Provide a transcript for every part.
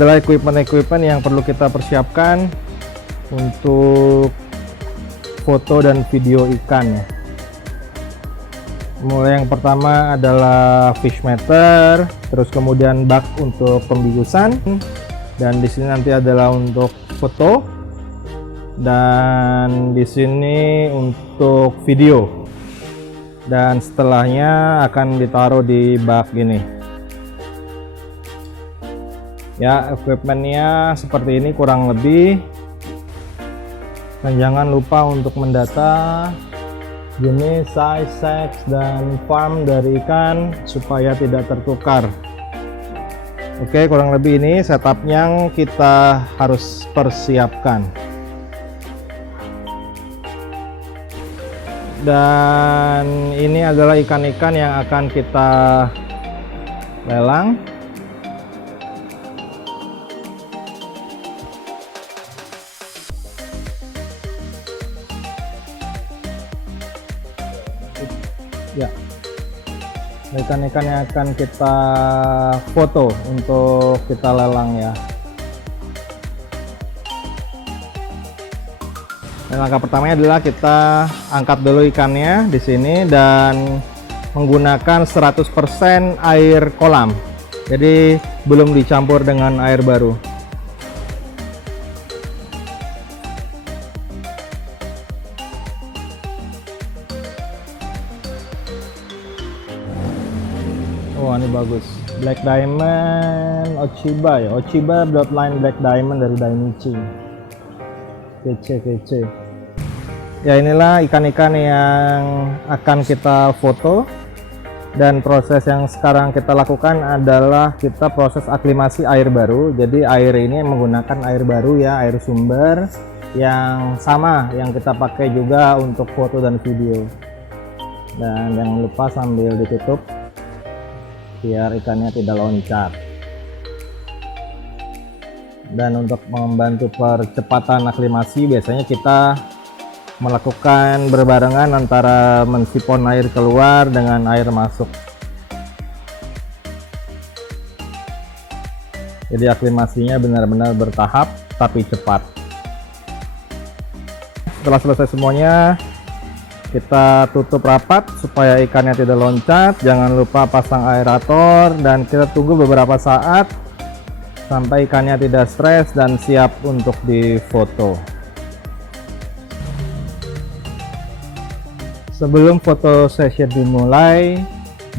adalah equipment yang perlu kita persiapkan untuk foto dan video ikan ya. Mulai yang pertama adalah fish meter, terus kemudian bak untuk pembiusan, dan di sini nanti adalah untuk foto, dan di sini untuk video, dan setelahnya akan ditaruh di bak gini. Ya, equipmentnya seperti ini kurang lebih. Dan jangan lupa untuk mendata jenis, size, sex, dan farm dari ikan supaya tidak tertukar. Oke, kurang lebih ini setup yang kita harus persiapkan. Dan ini adalah ikan-ikan yang akan kita lelang. Ya, ikan-ikan yang akan kita foto untuk kita lelang ya. Dan langkah pertamanya adalah kita angkat dulu ikannya di sini dan menggunakan 100% air kolam. Jadi belum dicampur dengan air baru. Wah, ini bagus. Black Diamond Ochiba ya. Ochiba Bloodline Black Diamond dari Dainichi. Kece. Ya, inilah ikan-ikan yang akan kita foto. Dan proses yang sekarang kita lakukan adalah kita proses aklimasi air baru. Jadi air ini menggunakan air baru ya, air sumber yang sama yang kita pakai juga untuk foto dan video. Dan jangan lupa sambil ditutup biar ikannya tidak loncat. Dan untuk membantu percepatan aklimasi biasanya kita melakukan berbarengan antara mensipon air keluar dengan air masuk. Jadi aklimasinya benar-benar bertahap tapi cepat. Setelah selesai semuanya, kita tutup rapat supaya ikannya tidak loncat. Jangan lupa pasang aerator dan kita tunggu beberapa saat sampai ikannya tidak stres dan siap untuk difoto. Sebelum foto session dimulai,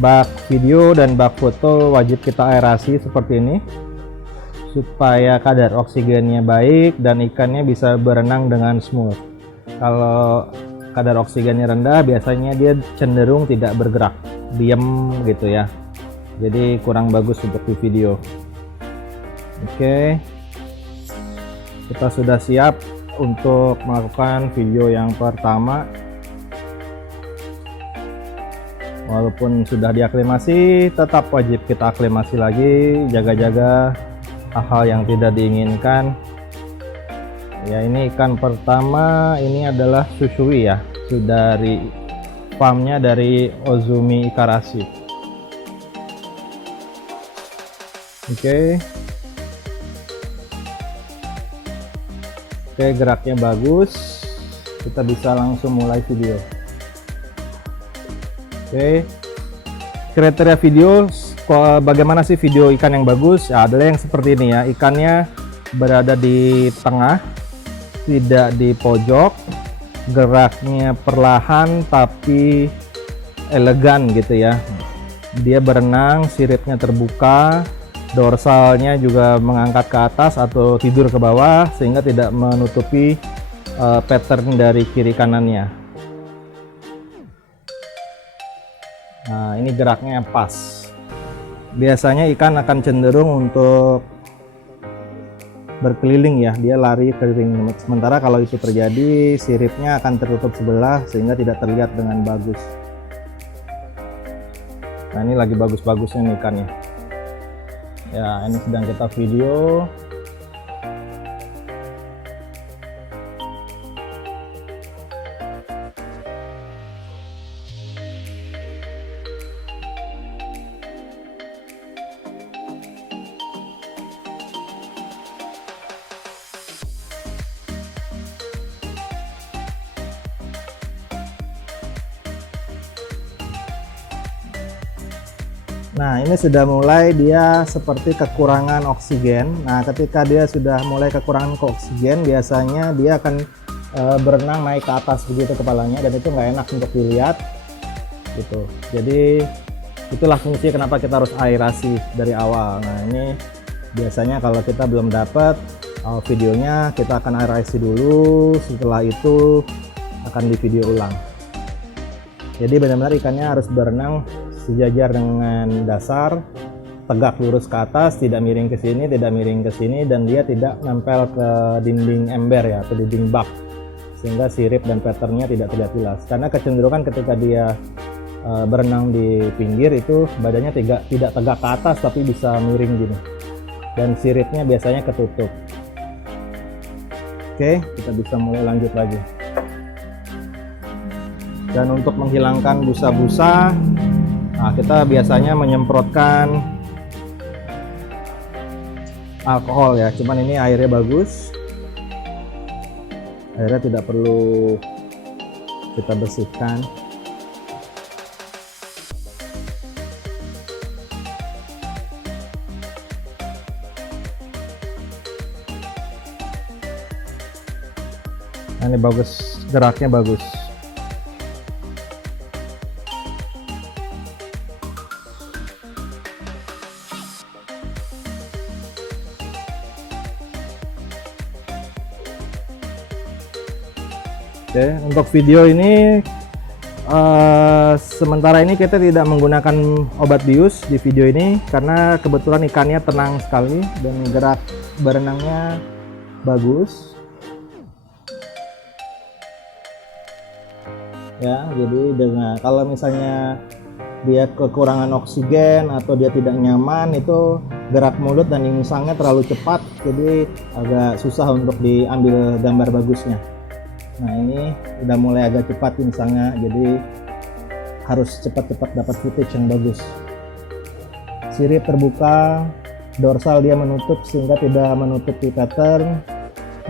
bak video dan bak foto wajib kita aerasi seperti ini supaya kadar oksigennya baik dan ikannya bisa berenang dengan smooth. Kalau kadar oksigennya rendah biasanya dia cenderung tidak bergerak, diam gitu ya, jadi kurang bagus untuk di video. Oke, kita sudah siap untuk melakukan video yang pertama. Walaupun sudah diaklimasi, tetap wajib kita aklimasi lagi, jaga-jaga hal-hal yang tidak diinginkan. Ya, ini ikan pertama, ini adalah Susui ya, dari farmnya dari Ozumi Ikarashi. Oke, geraknya bagus, kita bisa langsung mulai video. Oke, kriteria video, bagaimana sih video ikan yang bagus? Ya, adalah yang seperti ini ya, ikannya berada di tengah, tidak di pojok, geraknya perlahan tapi elegan gitu ya. Dia berenang, siripnya terbuka, dorsalnya juga mengangkat ke atas atau tidur ke bawah sehingga tidak menutupi pattern dari kiri kanannya. Nah, ini geraknya pas. Biasanya ikan akan cenderung untuk berkeliling ya, dia lari keliling. Sementara kalau itu terjadi, siripnya akan tertutup sebelah sehingga tidak terlihat dengan bagus. Nah, ini lagi bagus-bagusnya nih ikannya ya, ini sedang kita video. Nah, ini sudah mulai dia seperti kekurangan oksigen. Nah, ketika dia sudah mulai kekurangan oksigen, biasanya dia akan berenang naik ke atas begitu kepalanya, dan itu nggak enak untuk dilihat gitu. Jadi itulah fungsi kenapa kita harus aerasi dari awal. Nah, ini biasanya kalau kita belum dapat videonya, kita akan aerasi dulu, setelah itu akan di video ulang. Jadi benar-benar ikannya harus berenang sejajar dengan dasar, tegak lurus ke atas, tidak miring ke sini, tidak miring ke sini, dan dia tidak nempel ke dinding ember ya, atau dinding bak, sehingga sirip dan patternnya tidak terlihat jelas. Karena kecenderungan ketika dia berenang di pinggir itu badannya tidak tegak ke atas, tapi bisa miring gini, dan siripnya biasanya ketutup. Oke, kita bisa mulai lanjut lagi. Dan untuk menghilangkan busa-busa, nah, kita biasanya menyemprotkan alkohol ya, cuman ini airnya bagus, airnya tidak perlu kita bersihkan. Nah, ini bagus, geraknya bagus. Oke, untuk video ini sementara ini kita tidak menggunakan obat bius di video ini karena kebetulan ikannya tenang sekali dan gerak berenangnya bagus ya. Jadi dengan kalau misalnya dia kekurangan oksigen atau dia tidak nyaman, itu gerak mulut dan insangnya terlalu cepat, jadi agak susah untuk diambil gambar bagusnya. Nah, ini udah mulai agak cepat insangnya, jadi harus cepat-cepat dapat footage yang bagus. Sirip terbuka, dorsal dia menutup sehingga tidak menutupi pattern,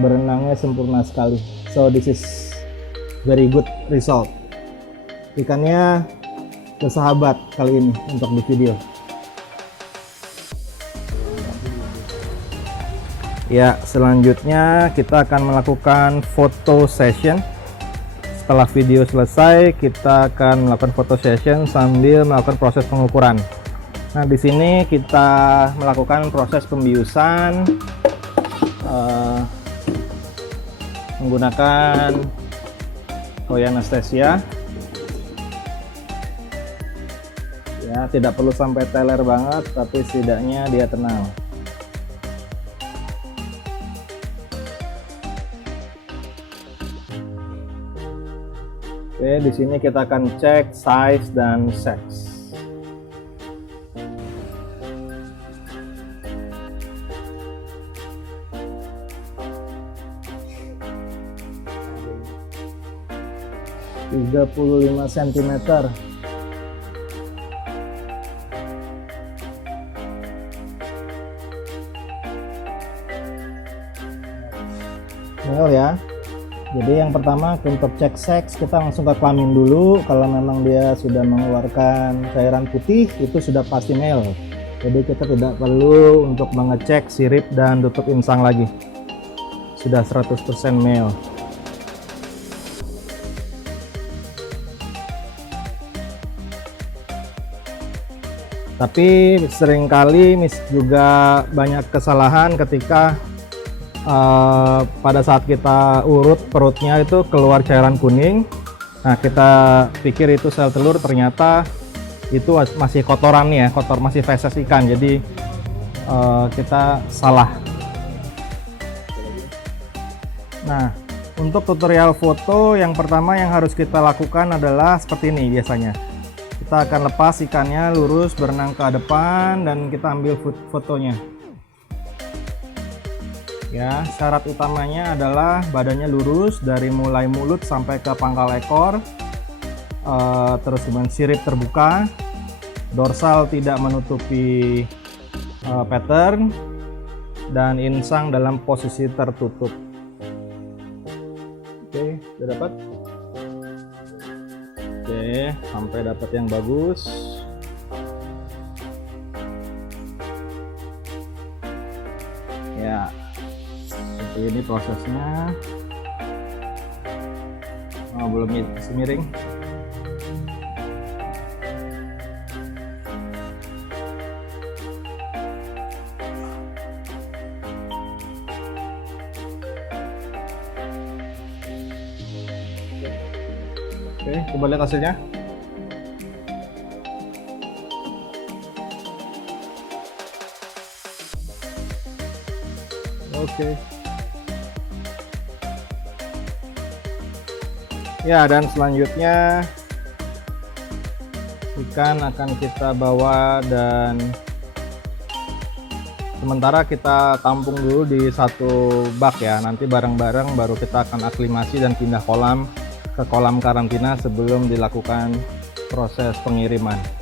berenangnya sempurna sekali. So this is very good result. Ikannya bersahabat kali ini untuk di video. Ya, selanjutnya kita akan melakukan foto session. Setelah video selesai, kita akan melakukan foto session sambil melakukan proses pengukuran. Nah, di sini kita melakukan proses pembiusan menggunakan toy anesthesia. Ya, tidak perlu sampai teler banget, tapi setidaknya dia tenang. Oke, di sini kita akan cek size dan sex. Tiga 35 cm. Male ya. Jadi yang pertama untuk cek seks, kita langsung ke kelamin dulu. Kalau memang dia sudah mengeluarkan cairan putih, itu sudah pasti male. Jadi kita tidak perlu untuk mengecek sirip dan tutup insang lagi. Sudah 100% male. Tapi seringkali juga banyak kesalahan ketika pada saat kita urut perutnya itu keluar cairan kuning. Nah, kita pikir itu sel telur, ternyata itu masih kotoran ya, masih feses ikan. Jadi kita salah. Nah, untuk tutorial foto yang pertama yang harus kita lakukan adalah seperti ini biasanya. Kita akan lepas ikannya lurus berenang ke depan dan kita ambil fotonya. Ya, syarat utamanya adalah badannya lurus dari mulai mulut sampai ke pangkal ekor, terus dengan sirip terbuka, dorsal tidak menutupi pattern, dan insang dalam posisi tertutup. Oke, sudah dapat? Oke, sampai dapat yang bagus. Ya, seperti ini prosesnya. Oh, belum miring. Oke, coba lihat hasilnya. Oke. Ya, dan selanjutnya ikan akan kita bawa dan sementara kita tampung dulu di satu bak ya. Nanti bareng-bareng baru kita akan aklimasi dan pindah kolam ke kolam karantina sebelum dilakukan proses pengiriman.